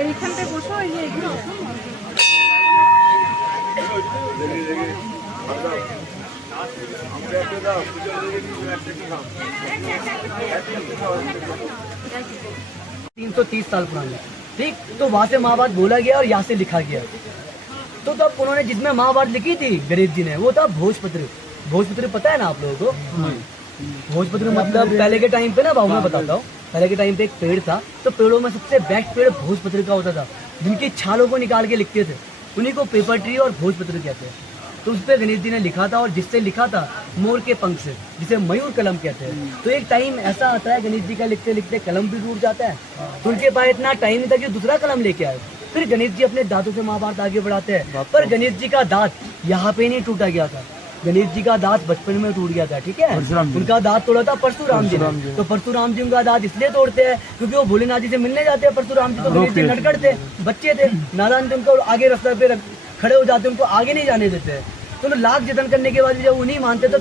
এইখানটায় বসো, এই যে এগুলো तीन 330 साल पुराने, ठीक। तो वहां से महाभारत बोला गया और यहाँ से लिखा गया। तो तब उन्होंने जिसमें महाभारत लिखी थी गणेश जी ने, वो था भोजपत्र। भोजपत्र पता है ना आप लोगों को? भोजपत्र मतलब पहले के टाइम पे ना, बाबू मैं बताता हूँ, पहले के टाइम पे एक पेड़ था, तो पेड़ों में सबसे बेस्ट पेड़ भोजपत्र का होता था, जिनकी छालों को निकाल के लिखते थे, उन्हीं को पेपर ट्री और भोजपत्र कहते हैं। तो उस पर गणेश जी ने लिखा था, और जिससे लिखा था मोर के पंख से, जिसे मयूर कलम कहते हैं। तो एक टाइम ऐसा आता है गणेश जी का लिखते लिखते कलम भी टूट जाता है, तो उनके पास इतना टाइम नहीं था कि दूसरा कलम लेके आए। फिर गणेश जी अपने दांतों से महाभारत आगे बढ़ाते हैं, पर गणेश जी का दांत यहाँ पे नहीं टूटा गया था। गणेश जी का दांत बचपन में टूट गया था, ठीक है। उनका दांत तोड़ा था परशुराम जी ने। तो परशुराम जी उनका दांत इसलिए तोड़ते हैं क्योंकि वो भोलेनाथ जी से मिलने जाते हैं। परशुराम जी तो गणेश जी नटखट थे, बच्चे थे, नारायण जी उनको आगे रास्ते पे खड़े हो जाते, उनको आगे नहीं जाने देते। तो लाख जतन करने के बाद भी जब वो नहीं मानते तो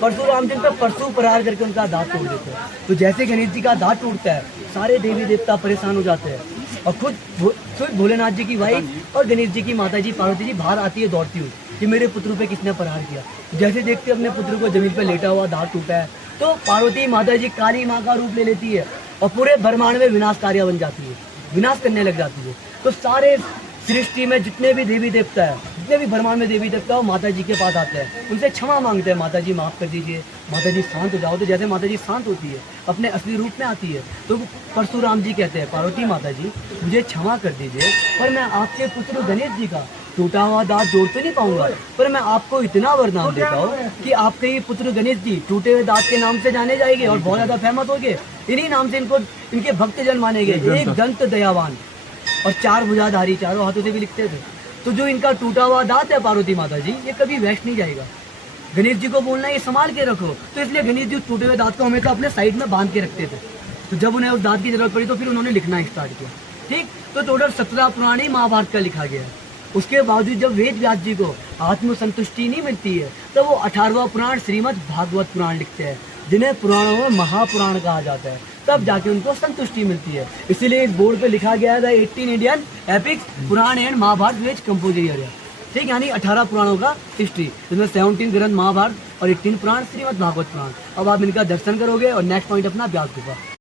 परशुराम जी पर परशु प्रहार करके उनका दांत तोड़ देते हैं। तो जैसे गणेश जी का दांत टूटता है, सारे देवी देवता परेशान हो जाते हैं, और खुद भोलेनाथ जी की वाइफ और गणेश जी की माता जी पार्वती जी बाहर आती है दौड़ती हुई कि मेरे पुत्र पे किसने प्रहार किया। जैसे देखते अपने पुत्र को जमीन पे लेटा हुआ, दांत टूटा है, तो पार्वती माता जी काली माँ का रूप ले लेती है और पूरे ब्रह्मांड में विनाशकारी बन जाती है, विनाश करने लग जाती है। तो सारे सृष्टि में जितने भी देवी देवता है, जितने भी ब्रह्मांड में देवी देवता है, वो माता जी के पास आते हैं, उनसे क्षमा मांगते हैं, माता जी माफ़ कर दीजिए, माता जी शांत हो जाओ। तो जैसे माता जी शांत होती है, अपने असली रूप में आती है, तो परशुराम जी कहते हैं पार्वती माता जी मुझे क्षमा कर दीजिए, पर मैं आपके पुत्र गणेश जी का टूटा हुआ दांत जोड़ तो नहीं पाऊंगा, पर मैं आपको इतना वरदान देता हूँ कि आपके ये पुत्र गणेश जी टूटे हुए दांत के नाम से जाने जाएंगे और बहुत ज़्यादा फेमस होंगे। इन्हीं नाम से इनको इनके भक्तजन माने गए, एक दंत दयावान और 4 भुजाधारी, चारों हाथों से भी लिखते थे। तो जो इनका टूटा हुआ दांत है पार्वती माता जी, ये कभी वेस्ट नहीं जाएगा। गणेश जी को बोलना ये संभाल के रखो, तो इसलिए गणेश जी टूटे हुए दांत को हमेशा अपने साइड में बांध के रखते थे। तो जब उन्हें उस दांत की जरूरत पड़ी तो फिर उन्होंने लिखना स्टार्ट किया, ठीक। तो टोटल 17 पुराण ही महाभारत का लिखा गया है। उसके बावजूद जब वेद व्यास जी को आत्मसंतुष्टि नहीं मिलती है, तो वो 18वां पुराण श्रीमद् भागवत पुराण लिखते हैं, जिन्हें पुराणों में महापुराण कहा जाता है। तब जाके उनको संतुष्टि मिलती है। इसीलिए इस बोर्ड पे लिखा गया है 18 Indian epics Purana and Mahabharata was composed, ठीक, यानी 18 पुराणों का हिस्ट्री, जिसमें 17 ग्रंथ महाभारत और 18 पुराण श्रीमद् भागवत पुराण। अब आप इनका दर्शन करोगे और नेक्स्ट पॉइंट अपना व्यास गुफा।